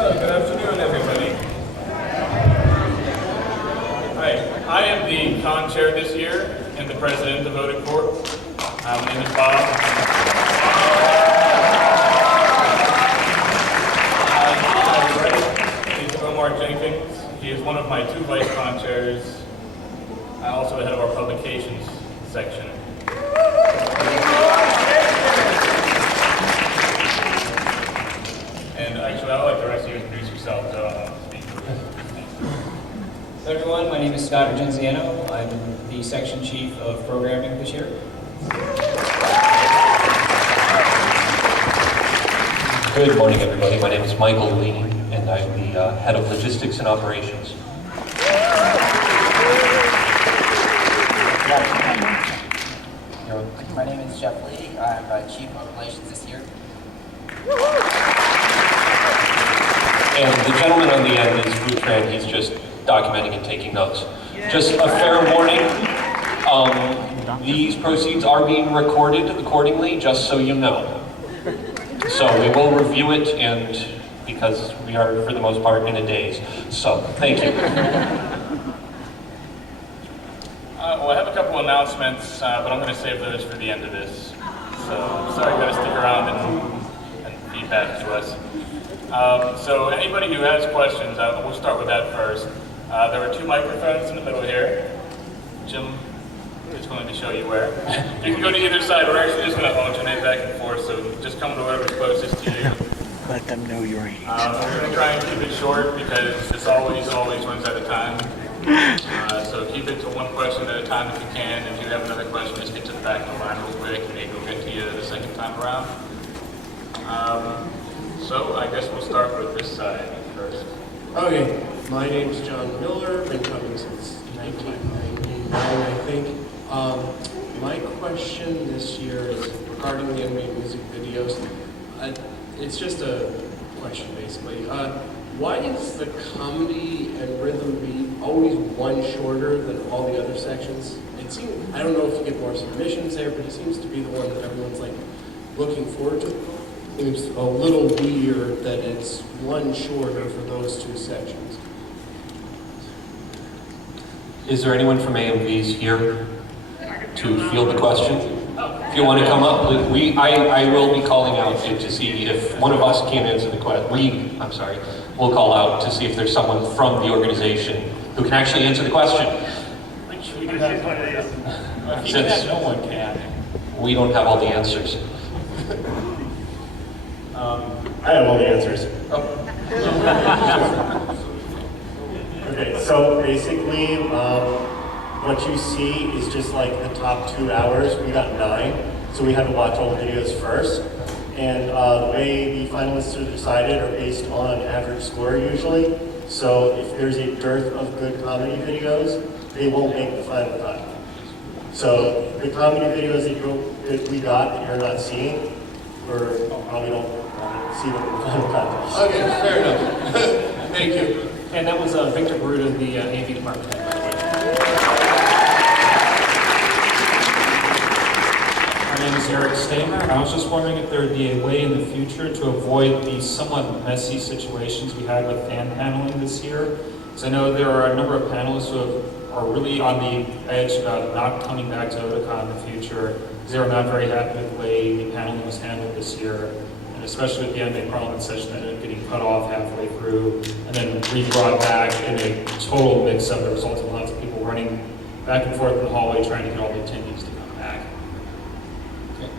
Good afternoon, everybody. Hi, I am the con chair this year and the president of Otakon. My name is Bob. He's Omar Jenkins. He is one of my two vice con chairs. Also the head of our publications section. And actually, I'd like the rest of you to introduce yourself. Hello everyone, my name is Scott Argenziano. I'm the section chief of programming this year. Good morning, everybody. My name is Michael Lee, and I'm the head of logistics and operations. My name is Jeff Lee. I'm chief of relations this year. And the gentleman on the end is Boutran. He's just documenting and taking notes. Just a fair warning, these proceeds are being recorded accordingly, just so you know. So we will review it, and because we are, for the most part, in a daze. So, thank you. Well, I have a couple announcements, but I'm going to save those for the end of this. So, sorry, you got to stick around and feedback to us. So anybody who has questions, we'll start with that first. There are two microphones in the middle here. Jim is going to show you where. You can go to either side. We're actually just going to alternate back and forth, so just come to whatever's closest to you. Let them know your age. We're going to try and keep it short because this always runs out of time. So keep it to one question at a time if you can. If you have another question, just get to the back of the line real quick, and maybe we'll get to you the second time around. So I guess we'll start with this side first. Okay, my name's John Miller, been coming since 1999, I think. My question this year is regarding the animated music videos. It's just a question, basically. Why is the comedy and rhythm beat always one shorter than all the other sections? It seems, I don't know if you get more submissions there, but it seems to be the one that everyone's like looking forward to. It's a little weird that it's one shorter for those two sections. Is there anyone from AMVs here to field the question? If you want to come up, I will be calling out to see if one of us can't answer the question. We'll call out to see if there's someone from the organization who can actually answer the question. Since no one can. We don't have all the answers. I have all the answers. Okay, so basically, what you see is just like the top 2 hours. We got 9, so we had to watch all the videos first. And the way the finalists are decided are based on average score usually. So if there's a dearth of good comedy videos, they won't make the final cut. So the comedy videos that we got that you're not seeing, we're probably don't see what the final cut is. Okay, fair enough. Thank you. And that was Victor Baruta, the AV department head. My name is Eric Stamer. I was just wondering if there would be a way in the future to avoid the somewhat messy situations we had with fan paneling this year. Because I know there are a number of panelists who are really on the edge about not coming back to Otakon in the future because they were not very happy with the way the paneling was handled this year. And especially with the anime parliament session that ended up getting cut off halfway through and then re-brought back in a total mix-up that resulted in lots of people running back and forth in the hallway trying to get all the attendees to come back. Okay.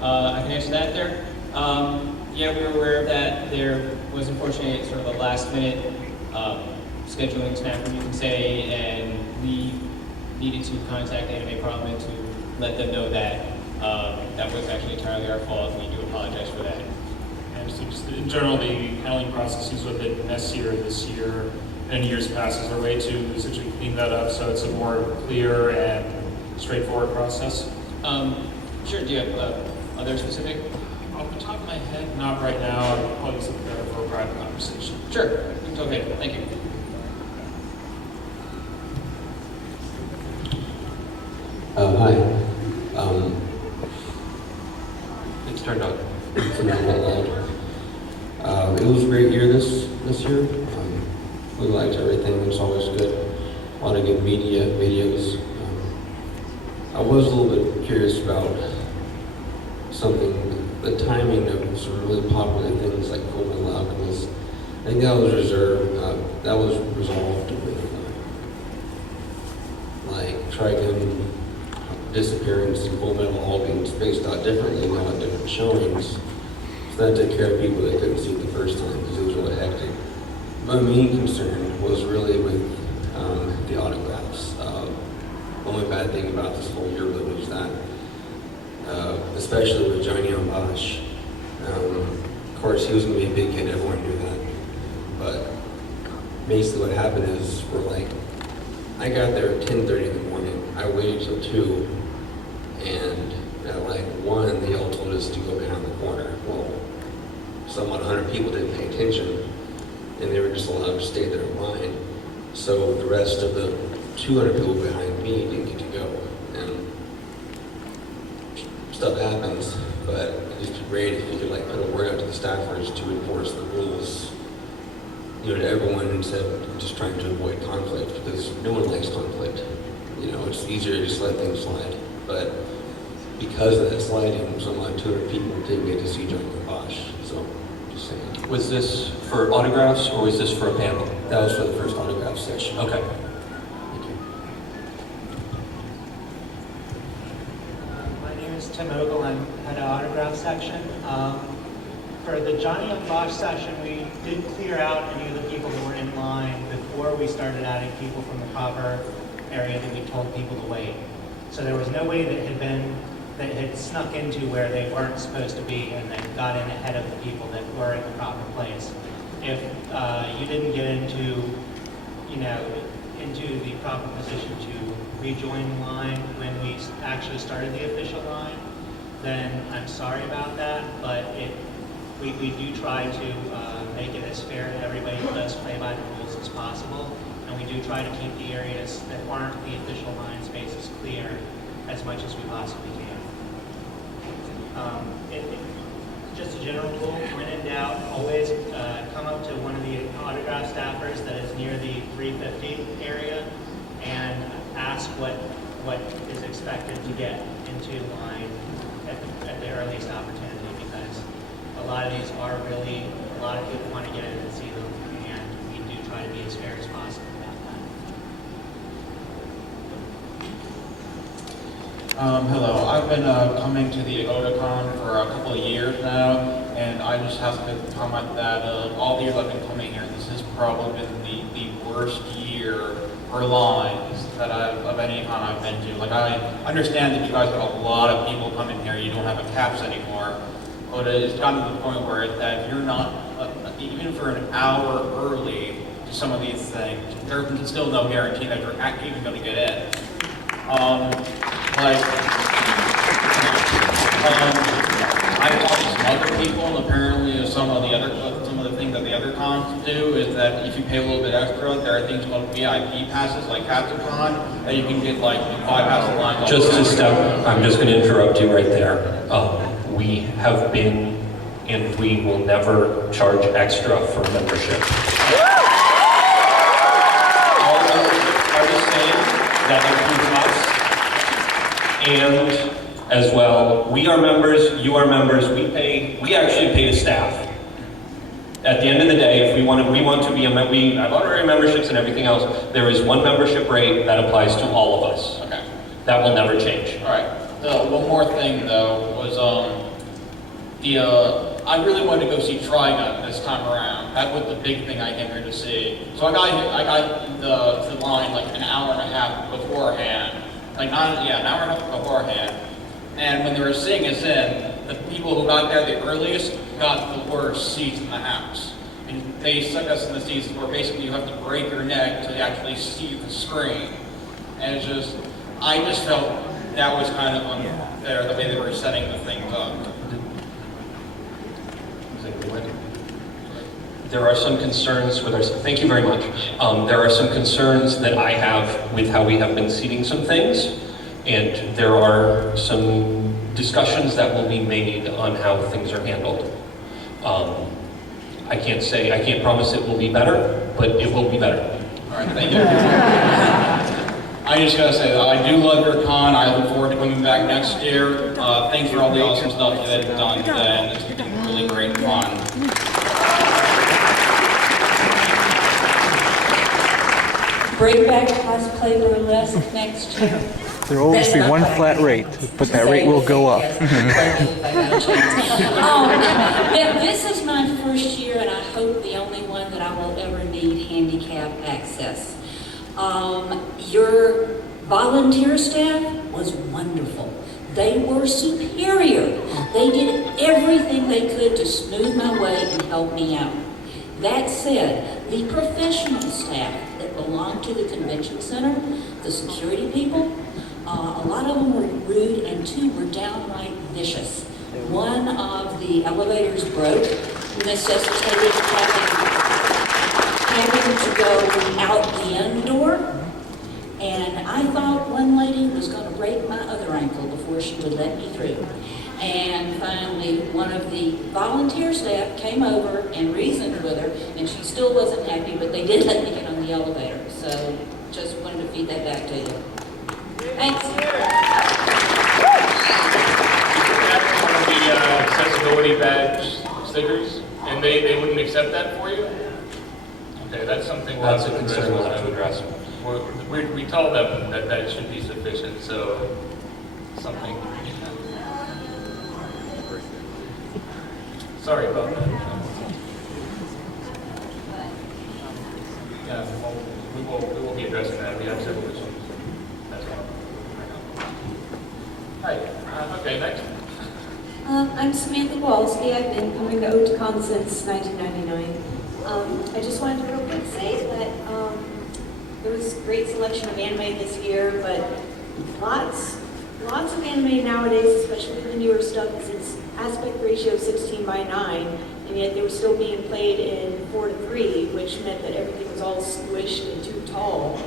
I can answer that there. Yeah, we were aware of that. There was unfortunately sort of a last-minute scheduling snaffer, you can say, and we needed to contact Anime Parliament to let them know that that was actually entirely our fault. We do apologize for that. And so just in general, the paneling processes were a bit messier this year than years past. Is there a way to essentially clean that up so it's a more clear and straightforward process? Sure. Do you have other specific? Off the top of my head, not right now. I'll probably sit there for a private conversation. Sure. It's okay. Thank you. Hi. It's turned on. It was a great year here this year. We liked everything. It's always good. A lot of good videos. I was a little bit curious about something, the timing of some really popular things like Full Metal Alchemist. I think that was resolved with like Trigun disappearance and Full Metal all being spaced out differently and all at different showings. So that took care of people that couldn't see it the first time because it was really hectic. My main concern was really with the autographs. The only bad thing about this whole year was that, especially with Johnny Bosch, of course he was going to be a big hit, everyone knew that. But basically what happened is, I got there at 10:30 in the morning. I waited till 2, and at 1, they all told us to go behind the corner. Well, somewhat 100 people didn't pay attention, and they were just allowed to stay there in line. So the rest of the 200 people behind me didn't get to go. And stuff happens, but it'd just be great if you could put a word out to the staffers to enforce the rules, to everyone instead of just trying to avoid conflict, because no one likes conflict. It's easier to just let things slide. But because of that sliding, some 200 people didn't get to see Johnny Bosch. So, just saying. Was this for autographs or was this for a panel? That was for the first autograph session. Okay. Thank you. My name is Tim Ogle. I'm head of autograph section. For the Johnny Bosch session, we did clear out any of the people that were in line before we started adding people from the cover area that we told people to wait. So there was no way that had snuck into where they weren't supposed to be and then got in ahead of the people that were in the proper place. If you didn't get into the proper position to rejoin the line when we actually started the official line, then I'm sorry about that, but we do try to make it as fair to everybody who does play by the rules as possible, and we do try to keep the areas that aren't the official line spaces clear as much as we possibly can. Just a general rule, when in doubt, always come up to one of the autograph staffers that is near the 350 area and ask what is expected to get into line at the earliest opportunity, because a lot of these are really, a lot of people want to get in and see them, and we do try to be as fair as possible about that. Hello, I've been coming to the Otakon for a couple of years now, and I just have to comment that all the years I've been coming here, this has probably been the worst year for lines that of any kind I've been to. I understand that you guys have a lot of people coming here, you don't have a caps anymore, but it's gotten to the point where that if you're not, even for an hour early to some of these things, there's still no guarantee that you're even going to get in. I've talked to some other people, and apparently some of the things that the other cons do is that if you pay a little bit extra, there are things called VIP passes, like Captain-Con, that you can get bypass the line. Just to step, I'm just going to interrupt you right there. We have been, and we will never charge extra for membership. All are the same, that includes us, and as well, we are members, you are members, we actually pay the staff. At the end of the day, if we want to be we have honorary memberships and everything else, there is one membership rate that applies to all of us. Okay. That will never change. All right. One more thing though was I really wanted to go see Trigun this time around. That was the big thing I came here to see. So I got the line an hour and a half beforehand. An hour and a half beforehand. And when they were seeing us in, the people who got there the earliest got the worst seats in the house. And they stuck us in the seats where basically you have to break your neck to actually see the screen. And I just felt that was kind of unfair, the way they were setting the things up. There are some concerns with our, thank you very much. There are some concerns that I have with how we have been seating some things, and there are some discussions that will be made on how things are handled. I can't promise it will be better, but it will be better. All right, thank you. I just gotta say that I do love your con. I look forward to coming back next year. Thanks for all the awesome stuff you have done today, and it's been really great fun. Bring back cosplay burlesque next year. There'll always be one flat rate, but that rate will go up. This is my first year, and I hope the only one that I will ever need handicap access. Your volunteer staff was wonderful. They were superior. They did everything they could to smooth my way and help me out. That said, the professional staff that belong to the convention center, the security people, a lot of them were rude, and two were downright vicious. One of the elevators broke, necessitated having to go out the end door, and I thought one lady was going to break my other ankle before she would let me through. And finally, one of the volunteer staff came over and reasoned with her, and she still wasn't happy, but they did let me get on the elevator. So just wanted to feed that back to you. Thanks. One of the accessibility badge stickers, and they wouldn't accept that for you? Okay, that's something That's a concern we'll have to address. We told them that that should be sufficient, so something. Sorry about that. Yeah, well, we will be addressing that. We have several issues. That's all. Hi. Okay, next. I'm Samantha Kowalski. I've been coming to Otakon since 1999. I just wanted to real quick say that there was a great selection of anime this year, but lots of anime nowadays, especially the newer stuff, is its aspect ratio 16:9, and yet they were still being played in 4:3, which meant that everything was all squished and too tall.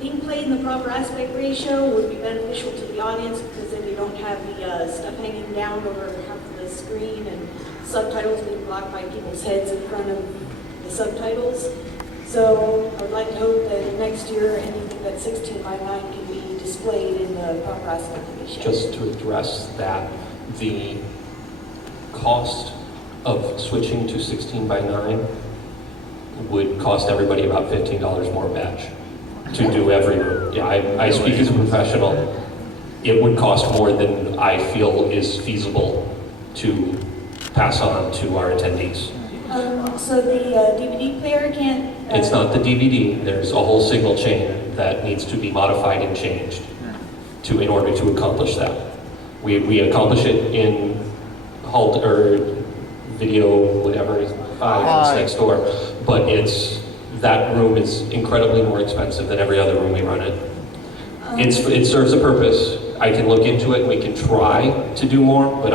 Being played in the proper aspect ratio would be beneficial to the audience, because then you don't have the stuff hanging down over half of the screen and subtitles being blocked by people's heads in front of the subtitles. So I would like to hope that next year anything that's 16:9 can be displayed in the proper aspect ratio. Just to address that, the cost of switching to 16:9 would cost everybody about $15 more a batch to do every room. Yeah, I speak as a professional. It would cost more than I feel is feasible to pass on to our attendees. So the DVD player can't... It's not the DVD. There's a whole signal chain that needs to be modified and changed in order to accomplish that. We accomplish it in halt or video, whatever, 5 next door, but that room is incredibly more expensive than every other room we run in. It serves a purpose. I can look into it and we can try to do more, but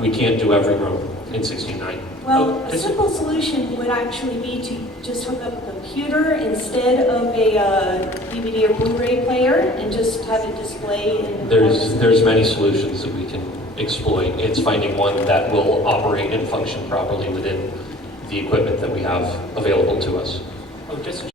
we can't do every room in 16:9. Well, a simple solution would actually be to just hook up a computer instead of a DVD or Blu-ray player and just have it display in... There's many solutions that we can exploit. It's finding one that will operate and function properly within the equipment that we have available to us. Oh, just